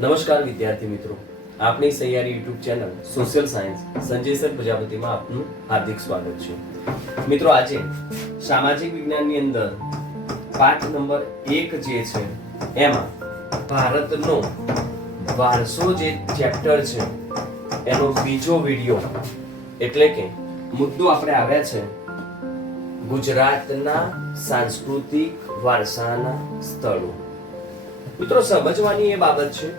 નમસ્કાર વિદ્યાર્થી મિત્રો, આપણી સૈયારી YouTube channel social science Sanjay sir પ્રજાપતિમાં આપનું હાર્દિક સ્વાગત છે. મિત્રો, આજે સામાજિક વિજ્ઞાનની અંદર પાઠ નંબર 1 જે છે એમાં ભારતનો વારસો જે ચેપ્ટર છે એનો બીજો વિડિયો એટલે કે મુદ્દો આપણે આવ્યા છે ગુજરાતના સાંસ્કૃતિક વારસાના સ્થળો. મિત્રો, સમજવાની એ બાબત છે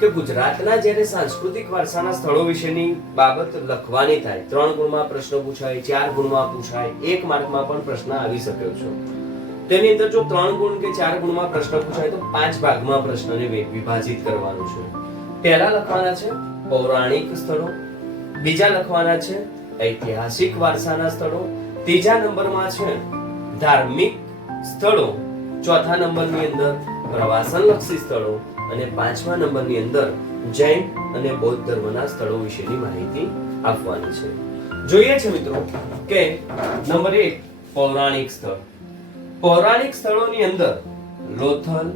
કે ગુજરાતના જ્યારે સાંસ્કૃતિક વારસાના સ્થળો વિશેની બાબત લખવાની થાય, 3 ગુણમાં પ્રશ્ન પૂછાય, 4 ગુણમાં પૂછાય, 1 માર્કમાં પણ પ્રશ્ન આવી શકે છે. તેની અંદર જો 3 ગુણ કે 4 ગુણમાં પ્રશ્ન પૂછાય તો 5 ભાગમાં પ્રશ્નને વિભાજિત કરવાનું છે. પહેલા લખવાના છે પૌરાણિક સ્થળો, બીજા લખવાના છે ઐતિહાસિક વારસાના સ્થળો, ત્રીજા નંબરમાં છે ધાર્મિક સ્થળો, ચોથા નંબરની અંદર પ્રવાસનલક્ષી સ્થળો અને 5મા નંબરની અંદર જૈન અને બૌદ્ધ ધર્મના સ્થળો વિશેની માહિતી આપવાની છે. જોઈએ છે મિત્રો કે નંબર 1 પૌરાણિક સ્થળ. પૌરાણિક સ્થળોની અંદર લોથલ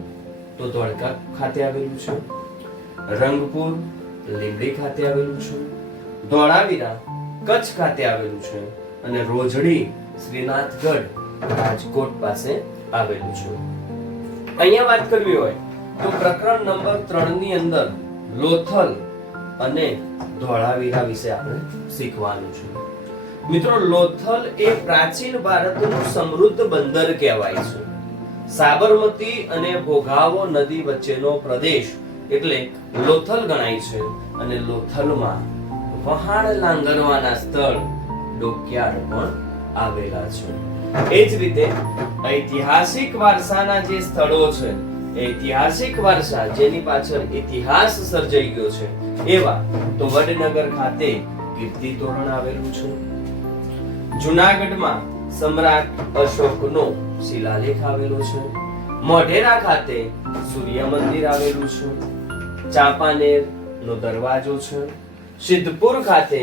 તો ધોળકા ખાતે આવેલું છે, રંગપુર લીંબડી ખાતે આવેલું છે, ધોળાવીરા કચ્છ ખાતે આવેલું છે અને રોજડી શ્રીનાથગઢ રાજકોટ પાસે આવેલું છે. અહીંયા વાત કરવી હોય તો પ્રકરણ નંબર 3 ની અંદર લોથલ અને ધોળાવીરા વિશે આપણે શીખવાનું છે. મિત્રો, લોથલ એ પ્રાચીન ભારતનું સમૃદ્ધ બંદર કહેવાય છે. સાબરમતી અને ભોગાવો નદી વચ્ચેનો પ્રદેશ એટલે લોથલ ગણાય છે અને લોથલમાં વહાણ લાંગરવાના સ્થળ ડોકયાર્ડ પણ આવેલા છે. એ જ રીતે ઐતિહાસિક વારસાના જે સ્થળો છે, ઐતિહાસિક વારસા જેની પાછળ ઇતિહાસ સર્જાઈ ગયો છે એવા તો વડનગર ખાતે કીર્તિ તોરણ આવેલું છે, જૂનાગઢમાં સમ્રાટ અશોકનો શિલાલેખ આવેલો છે, મોઢેરા ખાતે સૂર્ય મંદિર આવેલું છે, ચાંપાનેર નો દરવાજો છે, સિદ્ધપુર ખાતે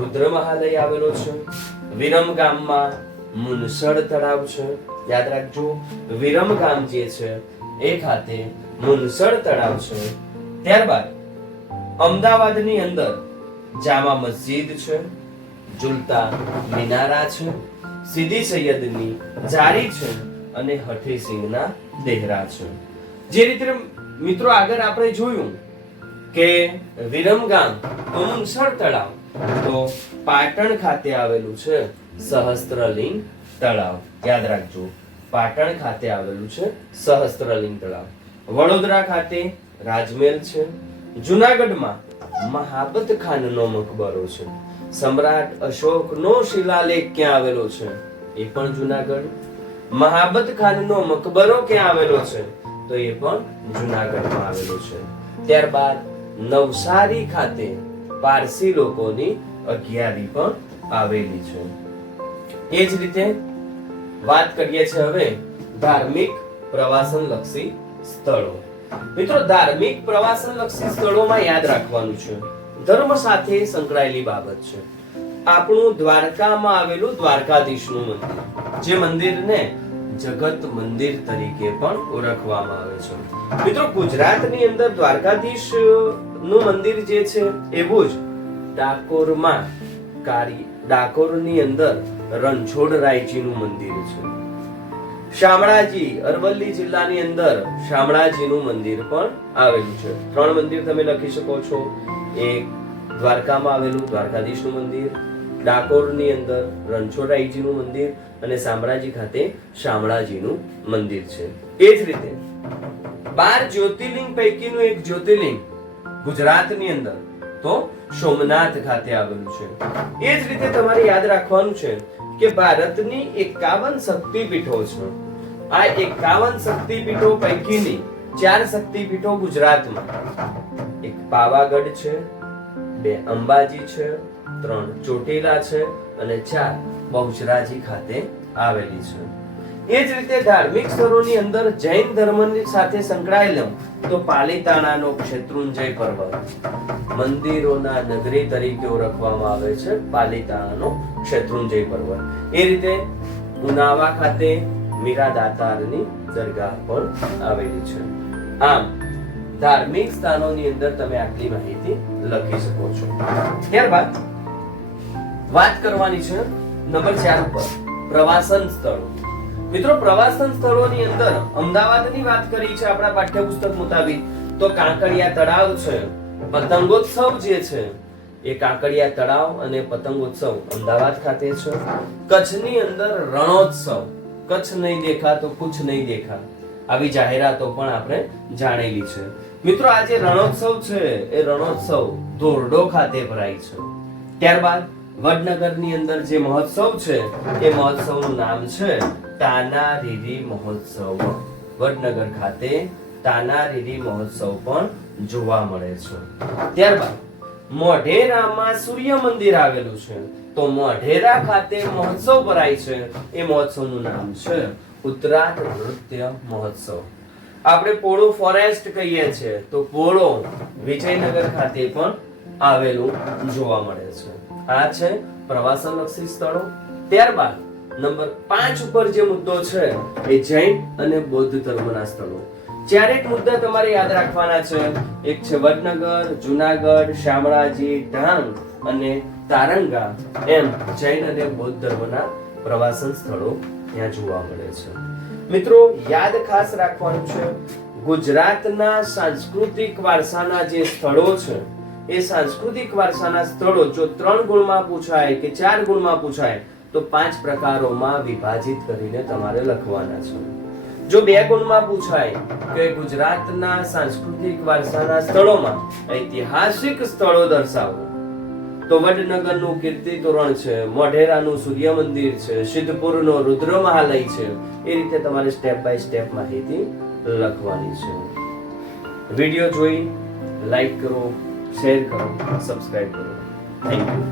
રુદ્ર મહાલય આવેલો છે, વિરમગામમાં મુનસડ તળાવ છે. યાદ રાખજો, વિરમગામ જે છે એ ખાતે મુનસડ તળાવ છે. ત્યારબાદ અમદાવાદની અંદર જામા મસ્જિદ છે, ઝુલતા મિનારા છે, સીદી સૈયદની જારી છે અને હઠીસિંહના દેહરા છે. જે રીતે મિત્રો આગળ આપણે જોયું કે વિરમગામ મુનસડ તળાવ તો પાટણ ખાતે આવેલું છે સહસ્ત્રલિંગ તળાવ. યાદ રાખજો, પાટણ ખાતે આવેલું છે સહસ્ત્રલિંગ તળાવ. વડોદરા ખાતે રાજમહેલ છે, જૂનાગઢમાં મહાબત ખાનનો મકબરો છે, સમ્રાટ અશોકનો શિલાલેખ ક્યાં આવેલો છે એ પણ જૂનાગઢ, મહાબત ખાનનો મકબરો ક્યાં આવેલો છે તો એ પણ જૂનાગઢમાં આવેલો છે. ત્યારબાદ નવસારી ખાતે પારસી લોકોની અગિયારી પણ આવેલી છે. એ જ રીતે વાત કરીએ છીએ હવે ધાર્મિક પ્રવાસનલક્ષી સ્થળો. મિત્રો, ધાર્મિક પ્રવાસનલક્ષી સ્થળોમાં યાદ રાખવાનું છે ધર્મ સાથે સંકળાયેલી બાબત છે. આપણું દ્વારકામાં આવેલુનું દ્વારકાધીશનું મંદિર, જે મંદિરને જગત મંદિર તરીકે પણ ઓળખવામાં આવે છે. મિત્રો, ગુજરાતની અંદર દ્વારકાધીશ નું મંદિર જે છે એવું જ ડાકોરમાં ડાકોરની અંદર રણછોડરાયજીનું મંદિર છે. શામળાજી અરવલ્લી જિલ્લાની અંદર શામળાજીનું મંદિર પણ આવેલું છે. 3 મંદિર તમે લખી શકો છો. એક દ્વારકામાં આવેલું દ્વારકાધીશનું મંદિર, ડાકોરની અંદર રણછોડરાયજીનું મંદિર અને શામળાજી ખાતે શામળાજીનું મંદિર છે. એ જ રીતે 12 જ્યોતિર્લિંગ પૈકીનું એક જ્યોતિર્લિંગ ગુજરાતની અંદર તો સોમનાથ ખાતે આવેલું છે. એ જ રીતે તમારે યાદ રાખવાનું છે કે ભારતની 51 શક્તિપીઠો છે. આ 51 શક્તિપીઠો પૈકીની 4 શક્તિપીઠો ગુજરાતમાં, એક પાવાગઢ છે, 2 અંબાજી છે, 3 ચોટીલા છે અને 4 બહુચરાજી ખાતે આવેલી છે. એ જ રીતે ધાર્મિક સ્થળોની અંદર જૈન ધર્મની સાથે સંકળાયેલો તો પાલિતાણાનો શેત્રુંજય પર્વત, મંદિરોના નગરી તરીકે ઓળખવામાં આવે છે પાલિતાણાનો શેત્રુંજય પર્વત. એ રીતે ઉનાવા ખાતે મીરા દાતારની દરગાહ પણ આવેલી છે. આમ ધાર્મિક સ્થાનોની અંદર તમે આટલી માહિતી લખી શકો છો. ત્યારબાદ વાત કરવાની છે નંબર 4 ઉપર પ્રવાસન સ્થળો. મિત્રો, પ્રવાસન સ્થળોની અંદર અમદાવાદની વાત કરી છે આપણા પાઠ્યપુસ્તક મુતાબિક તો કાંકરિયા તળાવ છે, પતંગોત્સવ જે છે એ કાંકરિયા તળાવ અને પતંગોત્સવ અમદાવાદ ખાતે છે. કચ્છની અંદર રણોત્સવ, કચ્છ નહીં દેખા તો કુછ નહીં દેખા, આવી જાહેરાતો પણ આપણે જાણેલી છે. મિત્રો, આ જે રણોત્સવ છે એ રણોત્સવ ધોરડો ખાતે ભરાય છે. ત્યારબાદ વડનગરની અંદર જે મહોત્સવ છે એ મહોત્સવનું નામ છે તાનારીરી મહોત્સવ. વડનગર ખાતે તાનારીરી મહોત્સવ પણ જોવા મળે છે. ત્યારબાદ મોઢેરામાં સૂર્ય મંદિર આવેલું છે તો મોઢેરા ખાતે મહોત્સવ ભરાય છે. એ મહોત્સવનું નામ છે ઉત્તરાટ નૃત્ય મહોત્સવ. આપણે પોળો ફોરેસ્ટ કહીએ છીએ તો પોળો વિજયનગર ખાતે પણ આવેલું જોવા મળે છે. આ છે પ્રવાસનલક્ષી સ્થળો. ત્યારબાદ નંબર 5 ઉપર જે મુદ્દો છે એ જૈન અને બૌદ્ધ ધર્મના સ્થળો. ચારેક મુદ્દા તમારે યાદ રાખવાના છે. એક છે વડનગર, જુનાગઢ, શામળાજી, ઢાંગ અને તારંગા. એમ જૈન અને બૌદ્ધ ધર્મના પ્રવાસન સ્થળો ત્યાં જોવા મળે છે. મિત્રો, યાદ ખાસ રાખવાનું છે ગુજરાતના સાંસ્કૃતિક વારસાના જે સ્થળો છે એ સાંસ્કૃતિક વારસાના સ્થળો જો 3 ગુણમાં પૂછાય કે 4 ગુણમાં પૂછાય તો 5 પ્રકારોમાં વિભાજિત કરીને તમારે લખવાના છે. જો 2 ગુણમાં પૂછાય કે ગુજરાતના સાંસ્કૃતિક વારસાના સ્થળોમાં ઐતિહાસિક સ્થળો દર્શાવો તો વડનગરનું કીર્તિ તોરણ છે, મોઢેરાનું સૂર્ય મંદિર છે, સિદ્ધપુરનો રુદ્ર મહાલય છે. એ રીતે તમારે સ્ટેપ બાય સ્ટેપ માહિતી લખવાની છે. વિડિયો જોઈ લાઈક કરો, શેર કરો, સબસ્ક્રાઇબ કરો. Thank you.